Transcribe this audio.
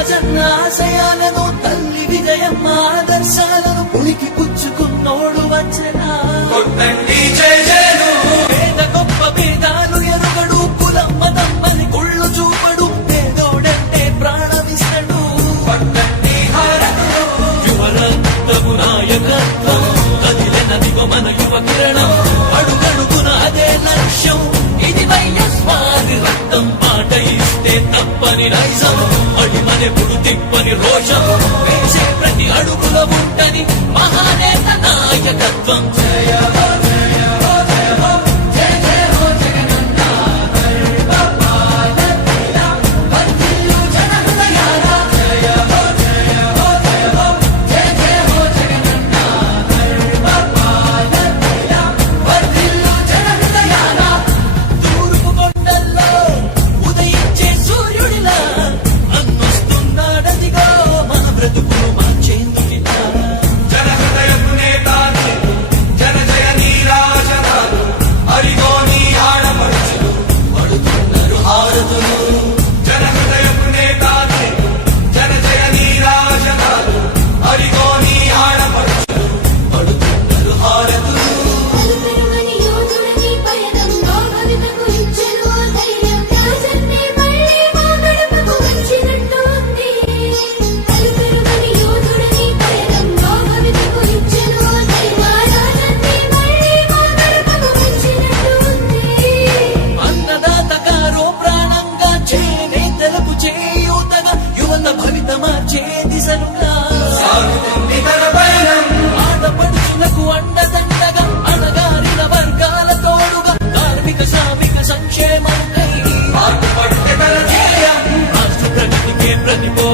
రాజన్న ఆశయాలను తల్లి విజయమ్మ ఆదర్శాలను ఉనికి పుచ్చుకున్నోడు వచ్చనా పేద గొప్ప భేదాలు ఎరుగడు కులం మతం అని కుళ్ళు చూపడు పేదోడంటే ప్రాణమిస్తడు యువరక్తము నాయకత్వం కదిలినదిగో మన యువ కిరణం అడుగడుగున అదే లక్ష్యం ఇది వైఎస్వారి రక్తం మాట ఇస్తే తప్పని నైజం అడిమనెప్పుడు తిప్పని రోషం వేసే ప్రతి అడుగులో ఉంటని మహానేత నాయకత్వం జయ హో జయ హో జయ హో జయ జయ హో జగనన్న వర్ధిల్లు జన హృదయాల జయ హో జయ హో జయ హో జయ జయ హో జగనన్న వర్ధిల్లు జన హృదయాల తూర్పు కొండల్లో ఉదయించే సూర్యుడిలా అన్నొస్తున్నాడదిగో మన బ్రతుకును మార్చేందుకిలా జన హృదయపు నేతాలు జన జయ నీరాజనాలు అరిగో నీ ఆడపడుచులు పడుతున్నారు హారతులు జన హృదయపు నేతాలు జన జయ నీరాజనాలు అరిగో నీ ఆడపడుచులు పడుతున్నారు హారతులు అలుపెరుగని యోధుడిని పయనంలో భవితకు ఇచ్చెను ఆ ధైర్యం రాజన్నే మళ్ళీ మా గడపకు వచ్చినట్టు ఉంది అలుపెరుగని యోధుడిని పయనంలో భవితకు ఇచ్చెను ఆ ధైర్యం రాజన్నే మళ్ళీ మా గడపకు వచ్చినట్టు ఉంది అన్నదాత కారో ప్రాణంగా చేనేతలకు చేయూతగా యువత భవిత మార్చే దిశలుగా సాగుతుంది తన పయనం ఆడపడుచులకు అండదండగా అణగారిన వర్గాల తోడుగా కార్మిక శ్రామిక సంక్షేమం పాటుపడితే తన ధ్యేయం రాష్ట్ర ప్రగతికే ప్రతిపో